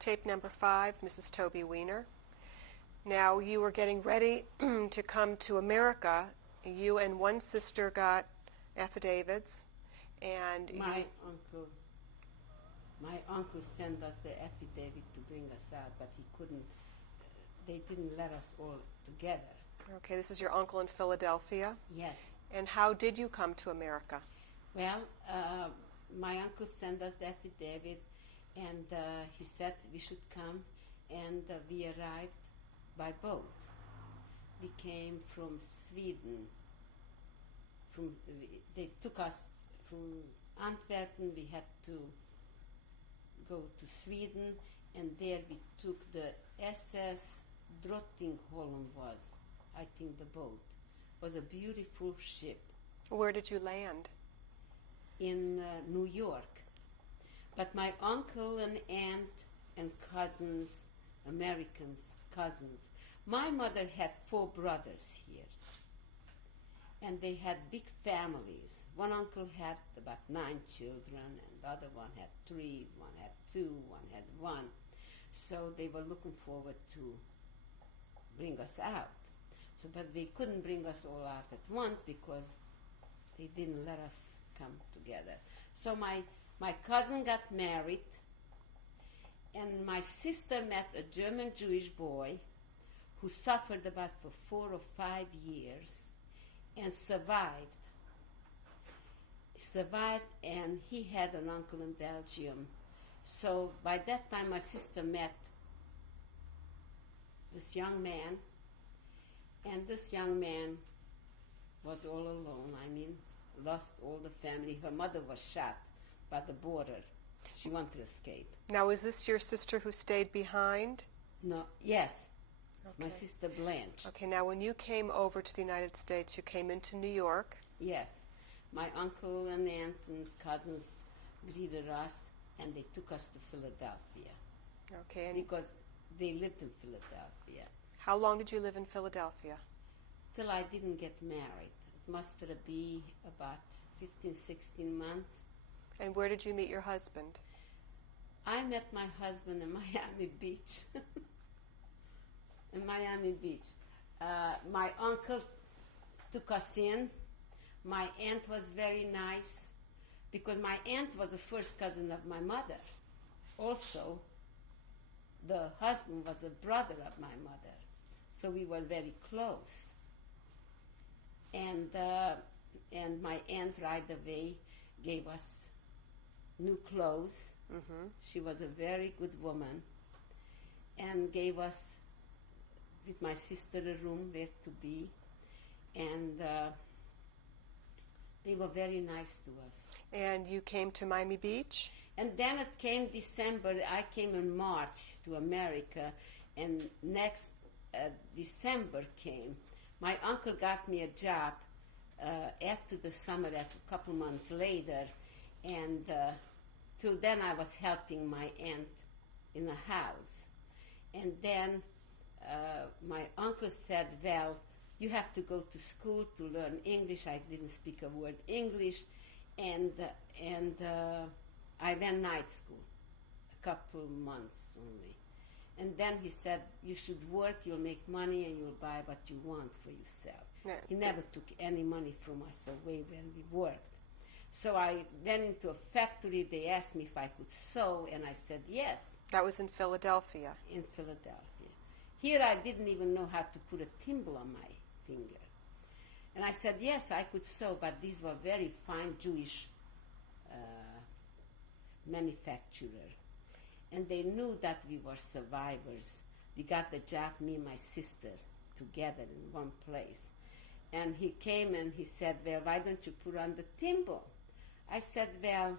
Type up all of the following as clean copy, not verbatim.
Tape number 5, Mrs. Toby Wiener. Now, you were getting ready to come to America. You and one sister got affidavits, and my uncle sent us the affidavit to bring us out, but he couldn't. They didn't let us all together. Okay, this is your uncle in Philadelphia. Yes. And how did you come to America? Well, my uncle sent us the affidavit, and he said we should come, and we arrived by boat. We came from Sweden. They took us from Antwerp. We had to go to Sweden, and there we took the SS Drottningholm was, I think the boat. Was a beautiful ship. Where did you land? In New York. But my uncle and aunt and cousins, Americans, cousins. My mother had 4 brothers here. And they had big families. One uncle had about 9 children, and the other one had 3, one had 2, one had 1. So they were looking forward to bring us out. So, but they couldn't bring us all out at once because they didn't let us come together. So my cousin got married, and my sister met a German Jewish boy who suffered about for 4 or 5 years and survived, and he had an uncle in Belgium. So by that time my sister met this young man, and this young man was all alone. I mean, lost all the family. Her mother was shot by the border. She wanted to escape. Now, is this your sister who stayed behind? No, yes. Okay. My sister Blanche. Okay, now when you came over to the United States, you came into New York. Yes. My uncle and aunt and cousins greeted us, and they took us to Philadelphia. Okay. And because they lived in Philadelphia. how long did you live in Philadelphia? Till I didn't get married. It must be about 15, 16 months. And where did you meet your husband? I met my husband in Miami Beach. In Miami Beach. My uncle took us in. My aunt was very nice because my aunt was the first cousin of my mother. Also, the husband was a brother of my mother. So we were very close. And my aunt right away gave us new clothes. Mm-hmm. She was a very good woman, and gave us, with my sister, a room where to be. And they were very nice to us. And you came to Miami Beach? And then it came December. I came in March to America, and next December came. My uncle got me a job after the summer, after a couple months later, and till then I was helping my aunt in a house. And then my uncle said, well, you have to go to school to learn English. I didn't speak a word English, and I went night school, a couple months only. And then he said, you should work, you'll make money, and you'll buy what you want for yourself. Yeah. He never took any money from us away when we worked. So I went into a factory. They asked me if I could sew, and I said yes. That was in Philadelphia. In Philadelphia. Here I didn't even know how to put a thimble on my finger. And I said yes, I could sew, but these were very fine Jewish manufacturers. And they knew that we were survivors. We got the job, me and my sister, together in one place. And he came and he said, well, why don't you put on the thimble? I said, well,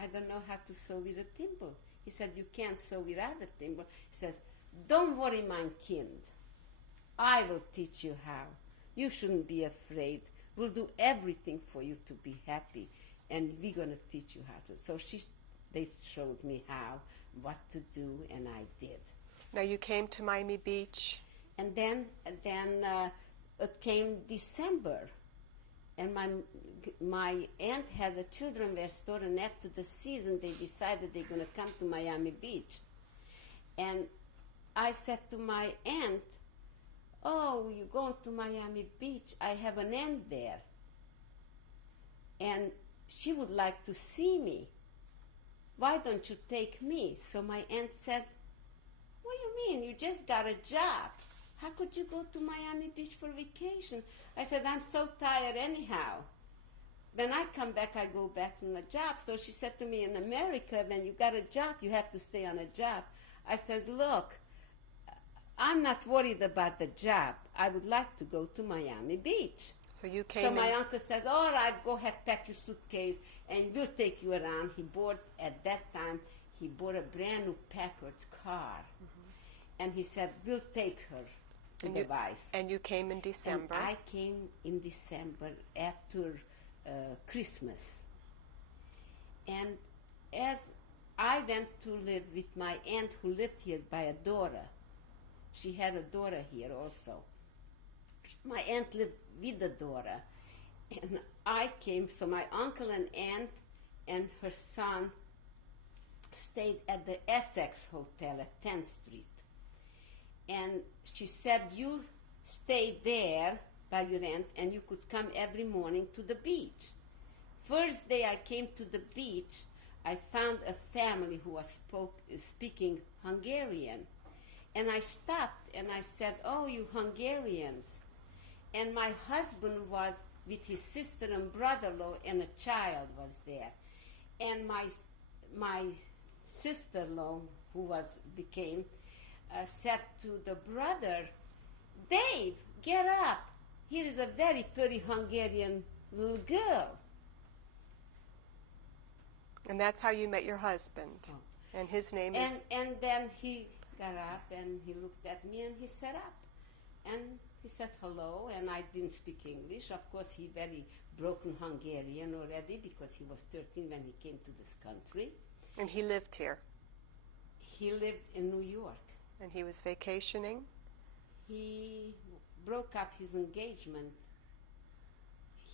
I don't know how to sew with a thimble. He said, you can't sew without a thimble. He says, don't worry, mein Kind. I will teach you how. You shouldn't be afraid. We'll do everything for you to be happy, and we're going to teach you how to. So they showed me how, what to do, and I did. Now you came to Miami Beach. And then it came December, and my aunt had a children wear store, and after the season they decided they're going to come to Miami Beach. And I said to my aunt, "Oh, you're going to Miami Beach. I have an aunt there. And she would like to see me. Why don't you take me?" So my aunt said, "What do you mean? You just got a job. How could you go to Miami Beach for vacation?" I said, "I'm so tired anyhow. When I come back, I go back from the job." So she said to me, "In America, when you got a job, you have to stay on a job." I said, "Look, I'm not worried about the job. I would like to go to Miami Beach." So you came So my uncle says, "All right, go ahead, pack your suitcase, and we'll take you around." At that time, he bought a brand new Packard car. And he said, "We'll take her to the wife." And you came in December. And I came in December after Christmas. And as I went to live with my aunt who lived here by a daughter. She had a daughter here also. My aunt lived with the daughter. And I came, so my uncle and aunt and her son stayed at the Essex Hotel at 10th Street. And she said, "You stay there by your aunt and you could come every morning to the beach." First day I came to the beach, I found a family who was speaking Hungarian. And I stopped and I said, "Oh, you Hungarians." And my husband was with his sister and brother-in-law, and a child was there. And my sister-in-law, who said to the brother, "Dave, get up. Here is a very pretty Hungarian little girl." And that's how you met your husband. Oh. And his name is... And then he got up and he looked at me and he sat up. And he said hello, and I didn't speak English. Of course, he very broken Hungarian already because he was 13 when he came to this country. And he lived here. He lived in New York. And he was vacationing. He broke up his engagement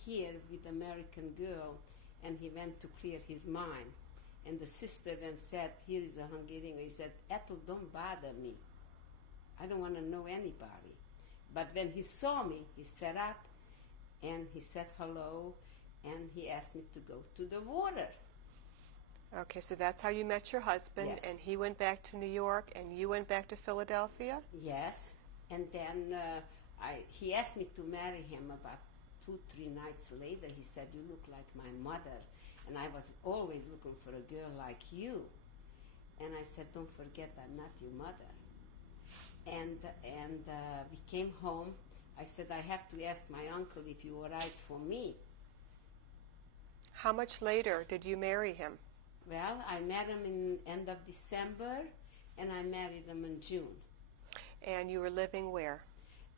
here with an American girl, and he went to clear his mind. And the sister then said, "Here is a Hungarian." He said, "Ethel, don't bother me. I don't want to know anybody." But when he saw me, he sat up and he said hello, and he asked me to go to the water. Okay, so that's how you met your husband, Yes. and he went back to New York, and you went back to Philadelphia? Yes, and then he asked me to marry him about 2-3 nights later. He said, "You look like my mother, and I was always looking for a girl like you." And I said, "Don't forget, I'm not your mother." And we came home. I said, "I have to ask my uncle if you were right for me." How much later did you marry him? Well, I met him in end of December, and I married him in June. And you were living where?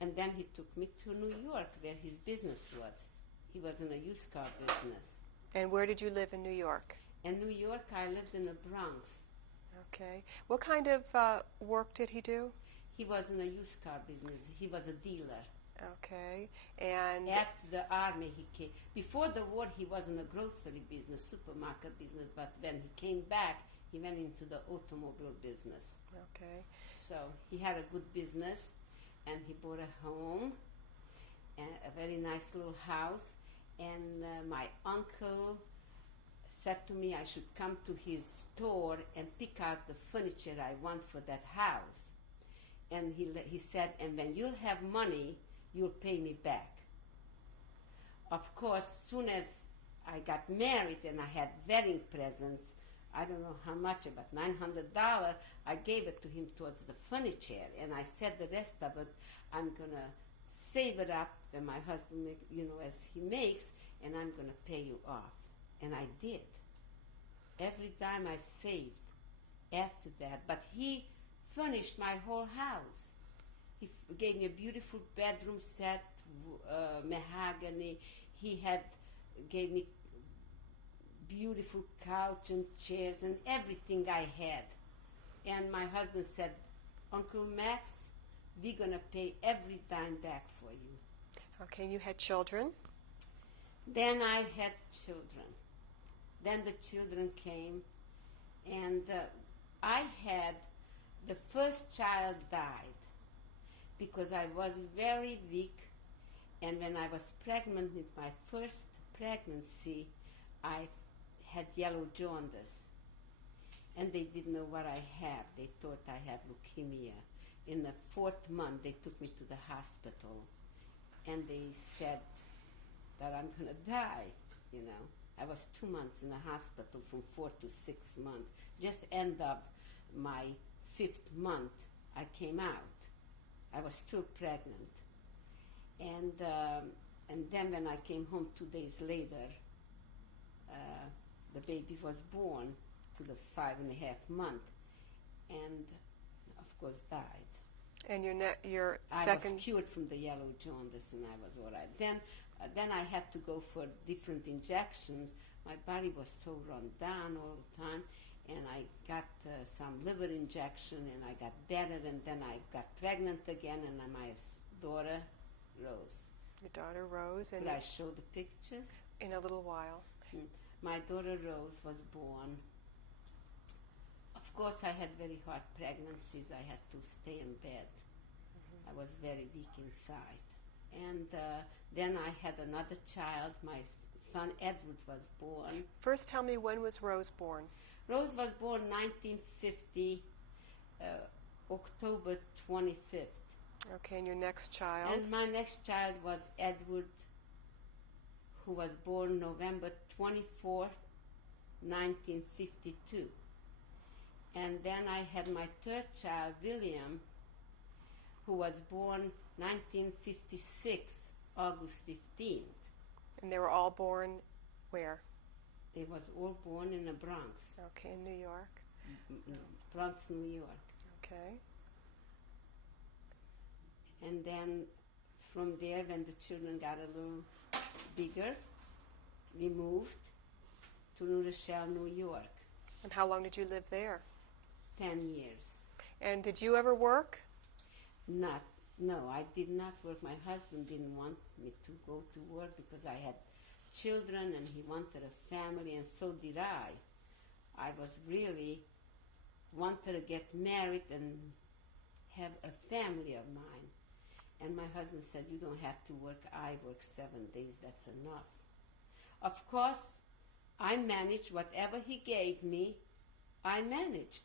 And then he took me to New York, where his business was. He was in a used car business. And where did you live in New York? In New York, I lived in the Bronx. Okay. What kind of work did he do? He was in a used car business. He was a dealer. Okay. And After the army, he came. Before the war, he was in a grocery business, supermarket business. But when he came back, he went into the automobile business. okay. So he had a good business, and he bought a home, a very nice little house. And my uncle said to me I should come to his store and pick out the furniture I want for that house. And he said, "And when you'll have money, you'll pay me back." Of course, soon as I got married and I had wedding presents, I don't know how much, about $900, I gave it to him towards the furniture. And I said the rest of it, I'm going to save it up when my husband, as he makes, and I'm going to pay you off. And I did. Every time I saved after that. But he furnished my whole house. He gave me a beautiful bedroom set, mahogany. He gave me beautiful couch and chairs and everything I had. And my husband said, "Uncle Max, we're going to pay every dime back for you." Okay, and you had children? Then I had children. Then the children came, and I had the first child died because I was very weak, and when I was pregnant with my first pregnancy, I had yellow jaundice, and they didn't know what I had. They thought I had leukemia. In the 4th month, they took me to the hospital, and they said that I'm going to die, you know. I was 2 months in the hospital from 4 to 6 months. Just end of my 5th month, I came out. I was still pregnant. And then when I came home 2 days later, the baby was born to the 5.5 month, and of course died. And your I second... was cured from the yellow jaundice, and I was all right. Then I had to go for different injections. My body was so run down all the time, and I got some liver injection, and I got better, and then I got pregnant again, and my daughter, Rose. Your daughter Rose. And Could I show the pictures? in a little while. My daughter Rose was born. Of course, I had very hard pregnancies. I had to stay in bed. I was very weak inside. And then I had another child. My son Edward was born. First, tell me, when was Rose born? Rose was born 1950, October 25th. Okay, and your next child? And my next child was Edward, who was born November 24th, 1952. And then I had my third child, William, who was born 1956, August 15th. And they were all born where? They was all born in the Bronx. Okay, in New York. No, Bronx, New York. Okay. And then from there, when the children got a little bigger, we moved to New Rochelle, New York. And how long did you live there? 10 years. And did you ever work? No, I did not work. My husband didn't want me to go to work because I had children and he wanted a family, and so did I. I was really wanted to get married and have a family of mine. And my husband said, you don't have to work. I work 7 days. That's enough. Of course, I managed whatever he gave me. I managed.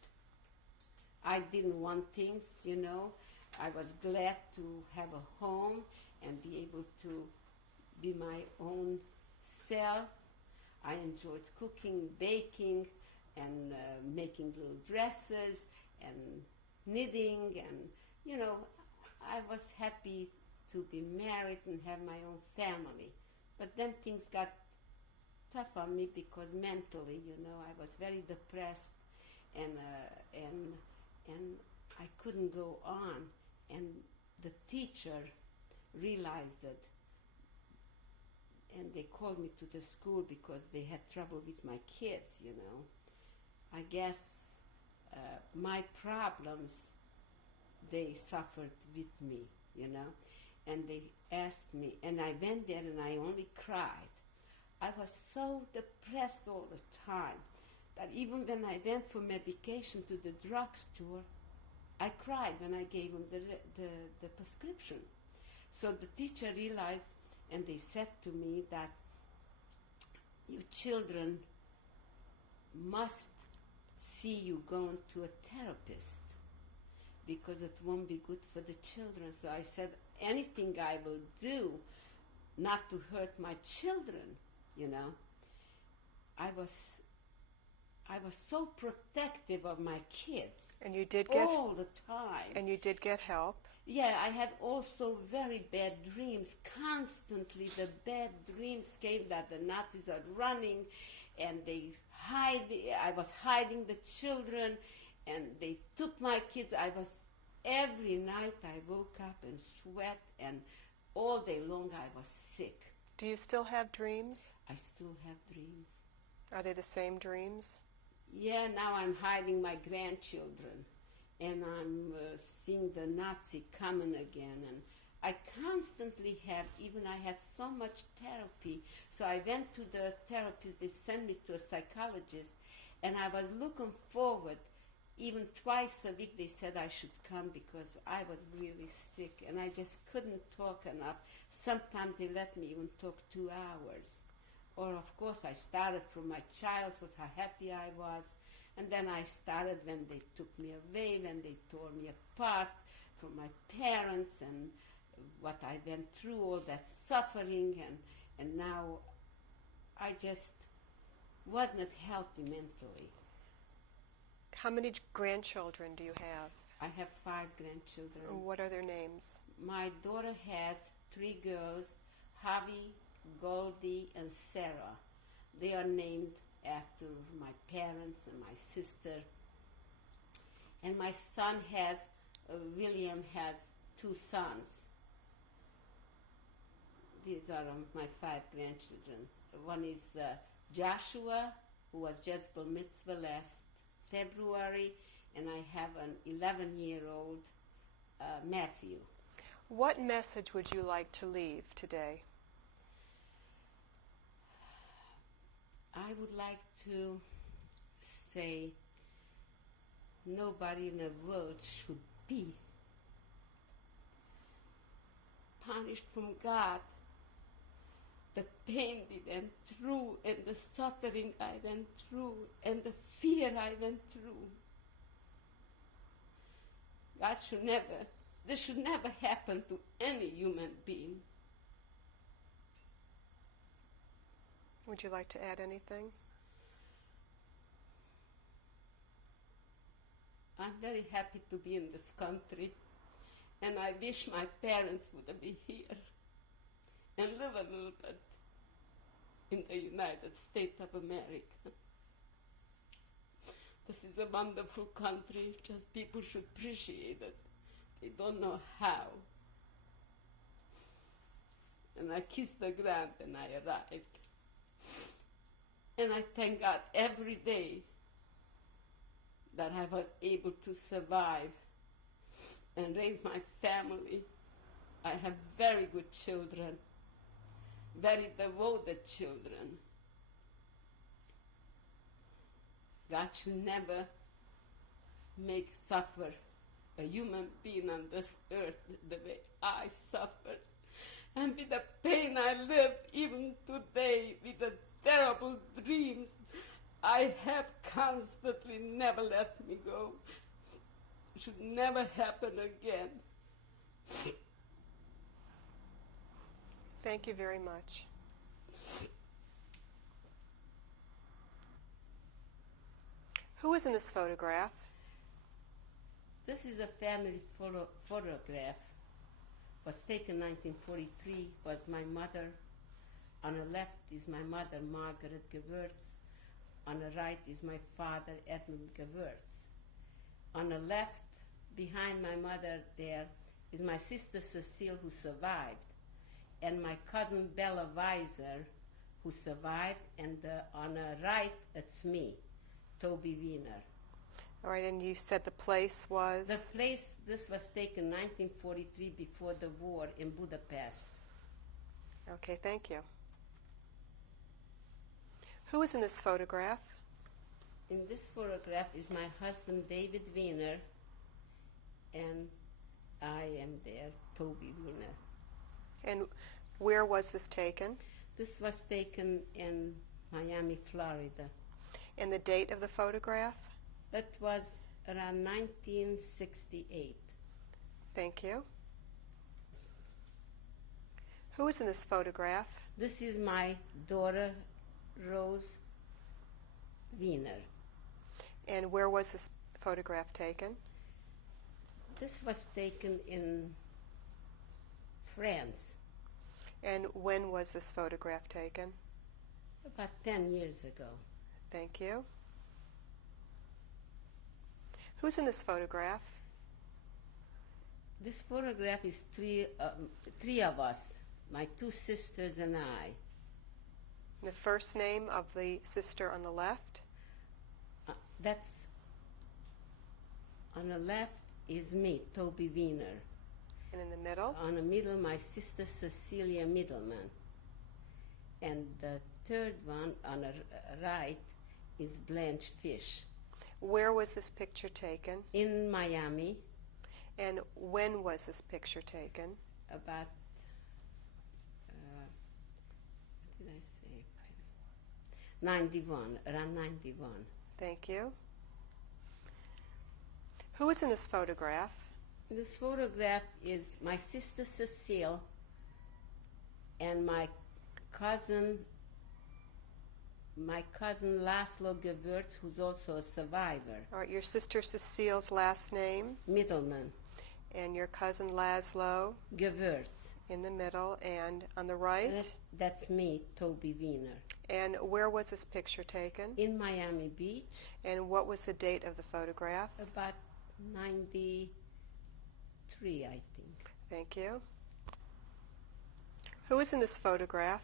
I didn't want things, you know. I was glad to have a home and be able to be my own self. I enjoyed cooking, baking, and making little dresses and knitting, and, you know, I was happy to be married and have my own family. But then things got tough on me because mentally, you know, I was very depressed, and I couldn't go on. And the teacher realized it, and they called me to the school because they had trouble with my kids, you know. I guess my problems, they suffered with me, you know. And they asked me, and I went there and I only cried. I was so depressed all the time that even when I went for medication to the drugstore, I cried when I gave him the prescription. So the teacher realized, and they said to me that you children must see you going to a therapist because it won't be good for the children. So I said, anything I will do not to hurt my children, you know. I was so protective of my kids. And you did get all the time. And you did get help. Yeah, I had also very bad dreams. Constantly the bad dreams came that the Nazis are running and I was hiding the children and they took my kids. Every night I woke up and sweat, and all day long I was sick. Do you still have dreams? I still have dreams. Are they the same dreams? Yeah, now I'm hiding my grandchildren, and I'm seeing the Nazi coming again, and I constantly I had so much therapy, so I went to the therapist, they sent me to a psychologist, and I was looking forward Even twice a week they said I should come because I was really sick and I just couldn't talk enough. Sometimes they let me even talk 2 hours. Or of course I started from my childhood, how happy I was. And then I started when they took me away, when they tore me apart from my parents and what I went through, all that suffering. And now I just wasn't healthy mentally. How many grandchildren do you have? I have 5 grandchildren. What are their names? My daughter has 3 girls, Javi, Goldie, and Sarah. They are named after my parents and my sister. And my son has, William has 2 sons. These are my 5 grandchildren. One is Joshua, who was just bar mitzvah last February, and I have an 11-year-old Matthew. What message would you like to leave today? I would like to say nobody in the world should be punished from God. The pain they went through and the suffering I went through and the fear I went through. This should never happen to any human being. Would you like to add anything? I'm very happy to be in this country, and I wish my parents would be here and live a little bit in the United States of America. This is a wonderful country, just people should appreciate it. They don't know how. And I kissed the ground when I arrived. And I thank God every day that I was able to survive and raise my family. I have very good children, very devoted children. God should never make suffer a human being on this earth the way I suffered. And with the pain I live even today, with the terrible dreams I have constantly never let me go. It should never happen again. Thank you very much. Who is in this photograph? This is a family photograph. Was taken 1943. Was my mother. On the left is my mother, Margaret Gevurtz. On the right is my father, Edmund Gevurtz. On the left, behind my mother there, is my sister Cecile, who survived, and my cousin Bella Weiser, who survived, and on the right, it's me, Toby Wiener. All right, and you said the place was? The place, this was taken 1943 before the war in Budapest. Okay, thank you. Who is in this photograph? In this photograph is my husband, David Wiener, and I am there, Toby Wiener. And where was this taken? This was taken in Miami, Florida. And the date of the photograph? It was around 1968. Thank you. Who is in this photograph? This is my daughter, Rose Wiener. And where was this photograph taken? This was taken in France. And when was this photograph taken? About 10 years ago. Thank you. Who's in this photograph? This photograph is three of us, my 2 sisters and I. The first name of the sister on the left? That's on the left is me, Toby Wiener. And in the middle? On the middle, my sister Cecilia Middleman. And the third one on the right is Blanche Fish. Where was this picture taken? In Miami, And when was this picture taken? about, what did I say? 91, around 91. Thank you. Who is in this photograph? This photograph is my sister Cecile and my cousin Laszlo Gevurtz, who's also a survivor. All right, your sister Cecile's last name Middleman, and your cousin Laszlo Gevurtz. in the middle, and on the right. That's me, Toby Wiener. And where was this picture taken? In Miami Beach, And what was the date of the photograph? about 93, I think. Thank you. Who is in this photograph?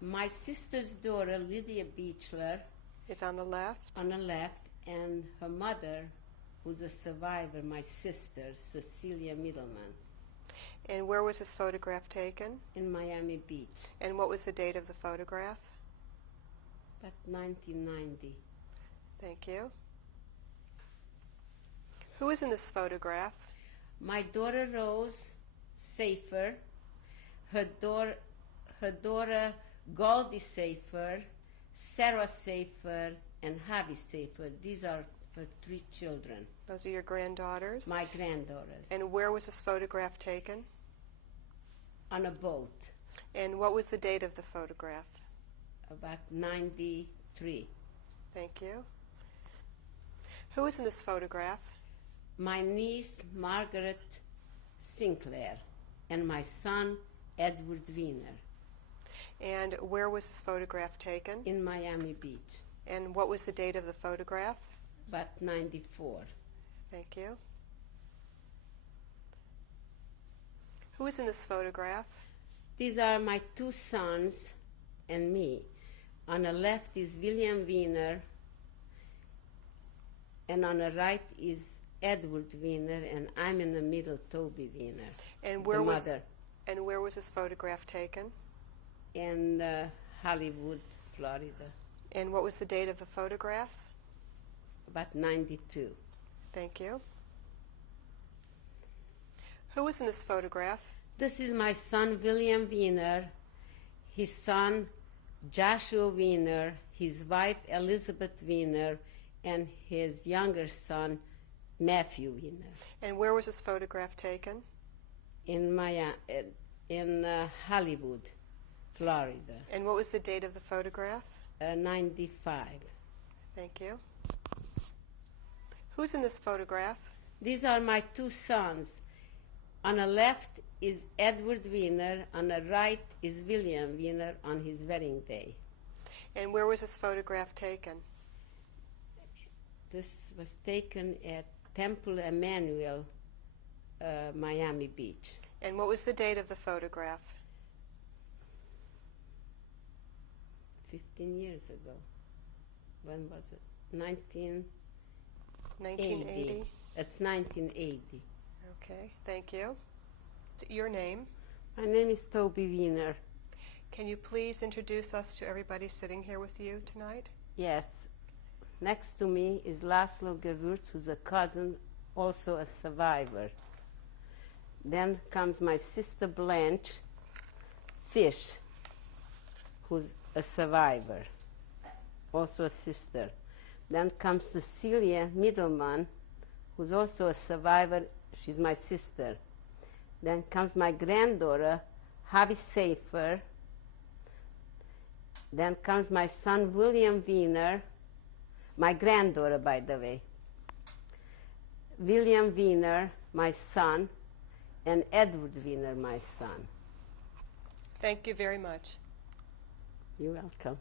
My sister's daughter, Lydia Beechler, Is on the left. on the left, and her mother, who's a survivor, my sister, Cecilia Middleman, And where was this photograph taken? in Miami Beach, And what was the date of the photograph? about 1990. Thank you. Who is in this photograph? My daughter Rose Safer, her daughter Goldie Safer, Sarah Safer, and Javi Safer. These are her 3 children, Those are your granddaughters. my granddaughters, And where was this photograph taken? on a boat, And what was the date of the photograph? about 93. Thank you. Who is in this photograph? My niece Margaret Sinclair, and my son Edward Wiener, And where was this photograph taken? in Miami Beach, And what was the date of the photograph? about 94. Thank you. Who is in this photograph? These are my 2 sons and me. On the left is William Wiener, and on the right is Edward Wiener, and I'm in the middle, Toby Wiener, And the where was mother, and where was this photograph taken? in Hollywood, Florida, And what was the date of the photograph? about 92. Thank you. Who was in this photograph? This is my son, William Wiener, his son, Joshua Wiener, his wife, Elizabeth Wiener, and his younger son, Matthew Wiener, And where was this photograph taken? in Hollywood, Florida, And what was the date of the photograph? 95. Thank you. Who's in this photograph? These are my 2 sons. On the left is Edward Wiener, on the right is William Wiener on his wedding day. And where was this photograph taken? This was taken at Temple Emmanuel, Miami Beach. And what was the date of the photograph? 15 years ago. When was it? 1980. 1980. It's 1980. Okay, thank you. Your name? My name is Toby Wiener. Can you please introduce us to everybody sitting here with you tonight? Yes. Next to me is Laszlo Gevurtz, who's a cousin, also a survivor. Then comes my sister Blanche Fish, who's a survivor, also a sister. Then comes Cecilia Middleman, who's also a survivor. She's my sister. Then comes my granddaughter, Javi Safer. Then comes my son, William Wiener, my granddaughter, by the way. William Wiener, my son, and Edward Wiener, my son. Thank you very much. You're welcome.